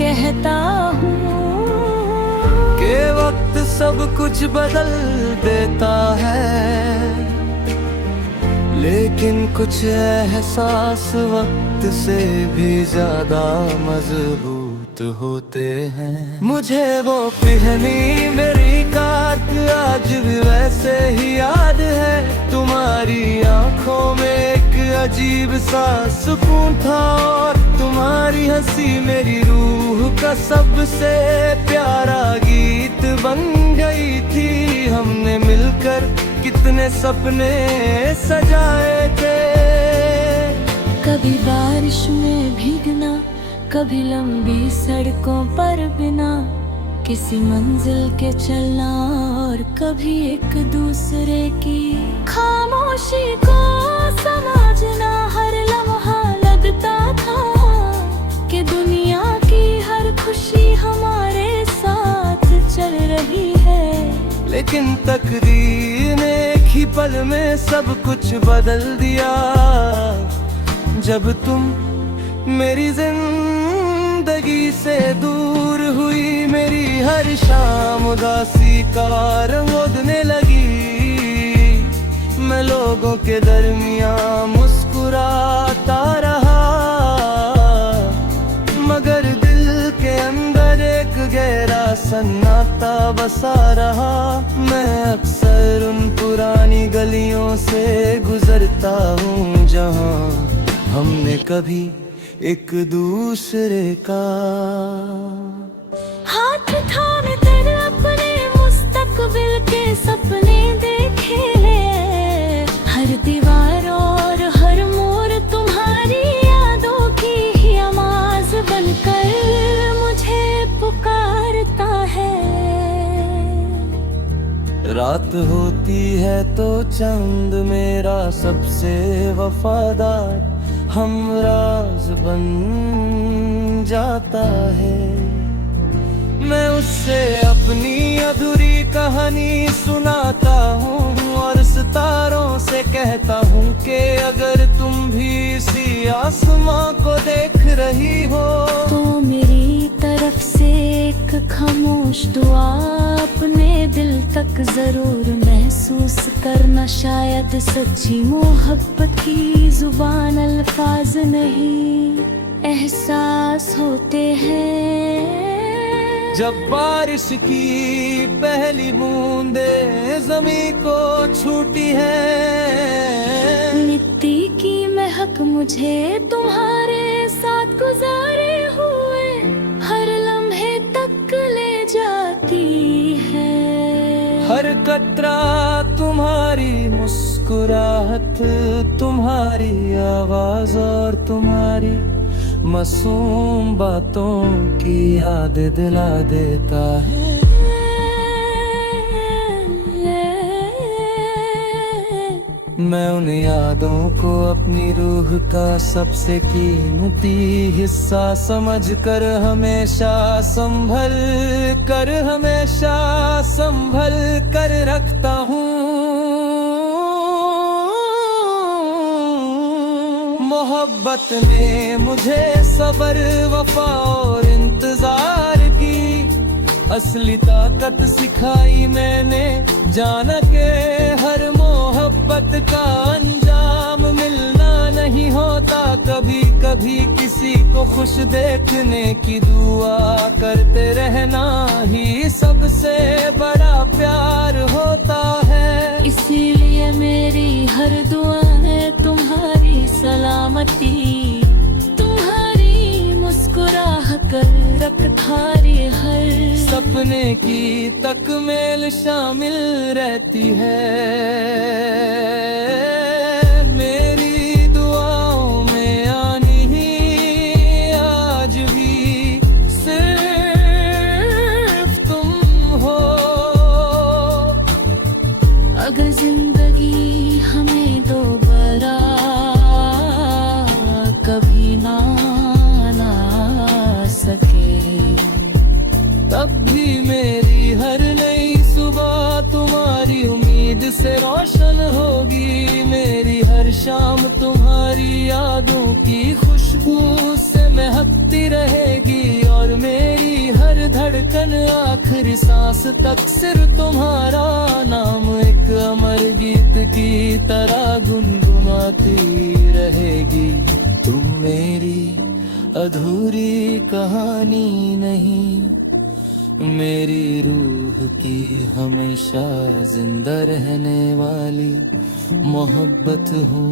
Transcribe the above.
कहता हूँ कि वक्त सब कुछ बदल देता है, लेकिन कुछ एहसास वक्त से भी ज्यादा मजबूत होते हैं। मुझे वो पिघली मेरी काट आज भी वैसे ही याद है। तुम्हारी आंखों में एक अजीब सा सुकून था, और तुम्हारी हंसी मेरी रूह का सबसे प्यारा गीत बन गई थी। हमने मिलकर कितने सपने सजाए थे। कभी बारिश में भीगना, कभी लंबी सड़कों पर बिना किसी मंजिल के चलना, और कभी एक दूसरे की खामोशी को समझना। हर लम्हा लगता था कि दुनिया की हर खुशी हमारे साथ चल रही है। लेकिन तकदीर ने एक ही पल में सब कुछ बदल दिया, जब तुम मेरी जिंदगी से दूर हुई। मेरी हर शाम उदासी का रंग उड़ने लगी। मैं लोगों के दरमियां मुस्कुराता रहा, मगर दिल के अंदर एक गहरा सन्नाटा बसा रहा। मैं अक्सर उन पुरानी गलियों से गुजरता हूँ जहाँ हमने कभी एक दूसरे का हाथ थामे तेरे अपने मुस्तकबिल के सपने देखे हैं। हर दीवार और हर मोड़ तुम्हारी यादों की ही आवाज बनकर मुझे पुकारता है। रात होती है तो चंद मेरा सबसे वफादार हमराज बन जाता है। मैं उससे अपनी अधूरी कहानी सुनाता हूँ, और सितारों से कहता हूँ कि अगर तुम भी इसी आसमां को देख रही हो, तो मेरी तरफ से एक खामोश दुआ अपने दिल तक जरूर महसूस करना। शायद सच्ची मोहब्बत की जुबान अल्फाज नहीं, एहसास होते हैं। जब बारिश की पहली बूंदें जमीन को छूटी है। मिट्टी की महक मुझे तुम्हारे साथ गुजारे हुए हर लम्हे तक ले जाती है। हर कतरा तुम्हारी मुस्कुराहट, तुम्हारी आवाज और तुम्हारी मासूम बातों की याद दिला देता है। मैं उन यादों को अपनी रूह का सबसे कीमती हिस्सा समझकर हमेशा संभल कर रखता हूँ। मोहब्बत ने मुझे सब्र, वफा और इंतजार की असली ताकत सिखाई। मैंने जाना के हर मोहब्बत का अंजाम मिलना नहीं होता। कभी कभी किसी को खुश देखने की दुआ करते रहना ही सबसे बड़ा प्यार होता है। इसीलिए मेरी हर दुआ है तुम्हारी सलामती, तुम्हारी मुस्कुराहट कर रखधारी हर सपने की तकमील शामिल रहती है। मेरी दुआओं में आनी ही आज भी सिर्फ तुम हो। अगर जिंदगी हमें दोबारा कभी ना सके, तब भी मेरी हर नई सुबह तुम्हारी उम्मीद से रोशन होगी। मेरी हर शाम तुम्हारी यादों की खुशबू से महकती रहेगी, और मेरी आखिरी सांस तक सिर्फ तुम्हारा नाम एक अमर गीत की तरह गुनगुनाती रहेगी। तुम मेरी अधूरी कहानी नहीं, मेरी रूह की हमेशा जिंदा रहने वाली मोहब्बत हो।